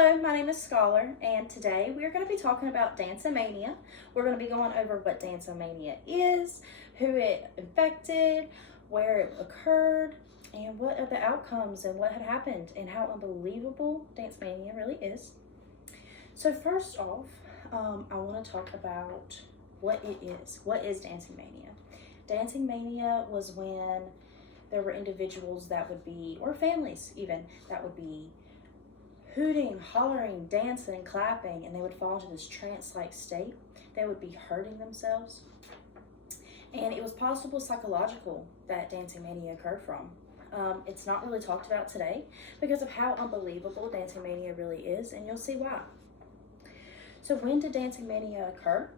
Hello, my name is Scholar, and today we're going to be talking about Mania. We're going to be going over what Mania is, who it infected, where it occurred, and what are the outcomes and what had happened, and how unbelievable Mania really is. So first off, I want to talk about what it is. What is Dancing Mania? Dancing Mania was when there were individuals that would be, or families even, that would be hooting, hollering, dancing, clapping, and they would fall into this trance-like state. They would be hurting themselves. And it was possible psychological that Dancing Mania occurred from. It's not really talked about today because of how unbelievable Dancing Mania really is, and you'll see why. So when did Dancing Mania occur?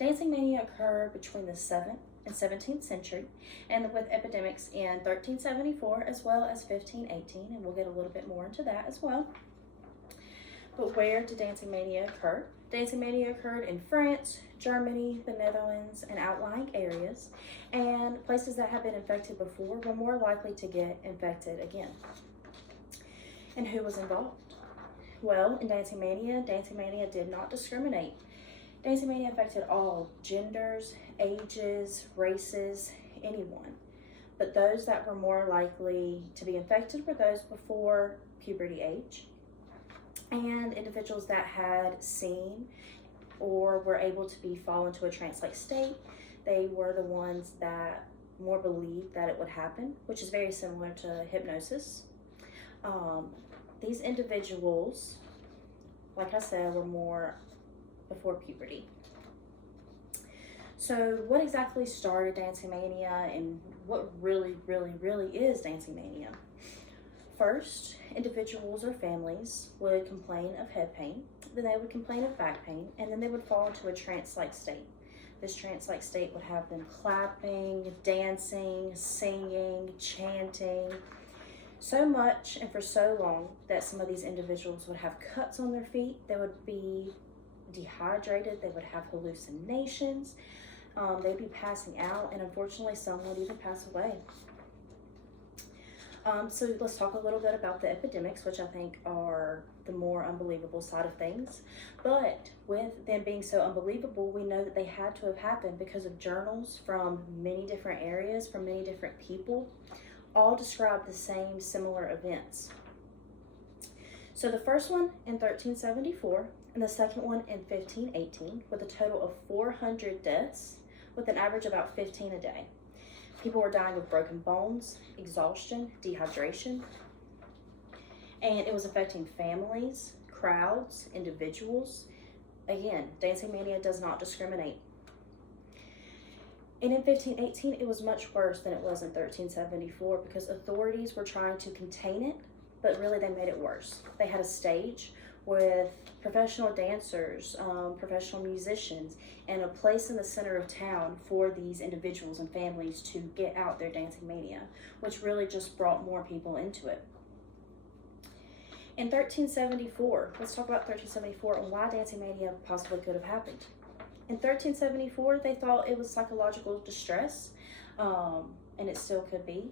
Dancing Mania occurred between the 7th and 17th century, and with epidemics in 1374 as well as 1518, and we'll get a little bit more into that as well. But where did Dancing Mania occur? Dancing Mania occurred in France, Germany, the Netherlands, and outlying areas, and places that had been infected before were more likely to get infected again. And who was involved? Well, in Dancing Mania did not discriminate. Dancing Mania affected all genders, ages, races, anyone. But those that were more likely to be infected were those before puberty age, and individuals that had seen or were able to fall into a trance-like state. They were the ones that more believed that it would happen, which is very similar to hypnosis. These individuals, like I said, were more before puberty. So what exactly started Dancing Mania, and what really is Dancing Mania? First, individuals or families would complain of head pain, then they would complain of back pain, and then they would fall into a trance-like state. This trance-like state would have them clapping, dancing, singing, chanting, so much and for so long that some of these individuals would have cuts on their feet, they would be dehydrated, they would have hallucinations, they'd be passing out, and unfortunately some would even pass away. So let's talk a little bit about the epidemics, which I think are the more unbelievable side of things. But with them being so unbelievable, we know that they had to have happened because of journals from many different areas, from many different people, all describe the same similar events. So the first one in 1374 and the second one in 1518, with a total of 400 deaths, with an average of about 15 a day. People were dying of broken bones, exhaustion, dehydration, and it was affecting families, crowds, individuals. Again, Dancing Mania does not discriminate. And in 1518, it was much worse than it was in 1374 because authorities were trying to contain it, but really they made it worse. They had a stage with professional dancers, professional musicians, and a place in the center of town for these individuals and families to get out their Dancing Mania, which really just brought more people into it. In 1374, let's talk about 1374 and why Dancing Mania possibly could have happened. In 1374, they thought it was psychological distress, and it still could be.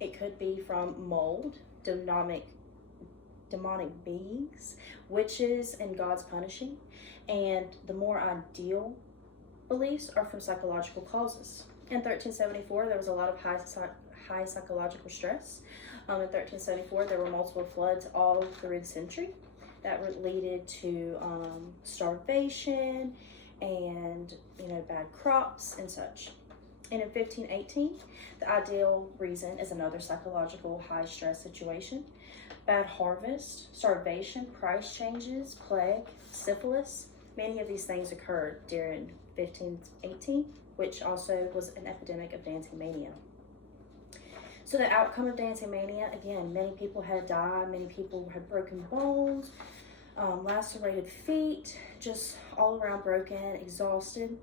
It could be from mold, demonic beings, witches, and gods punishing, and the more ideal beliefs are from psychological causes. In 1374, there was a lot of high psychological stress. In 1374, there were multiple floods all through the century that related to starvation and bad crops and such. And in 1518, the ideal reason is another psychological high stress situation. Bad harvest, starvation, price changes, plague, syphilis. Many of these things occurred during 1518, which also was an epidemic of Dancing Mania. So the outcome of Dancing Mania, again, many people had died, many people had broken bones, lacerated feet, just all around broken, exhausted.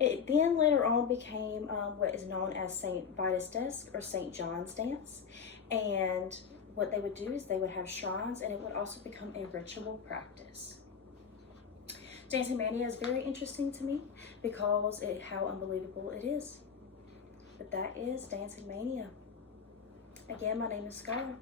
It then later on became what is known as St. Vitus' Desk or St. John's Dance, and what they would do is they would have shrines, and it would also become a ritual practice. Dancing Mania is very interesting to me because how unbelievable it is. But that is Dancing Mania. Again, my name is Scholar.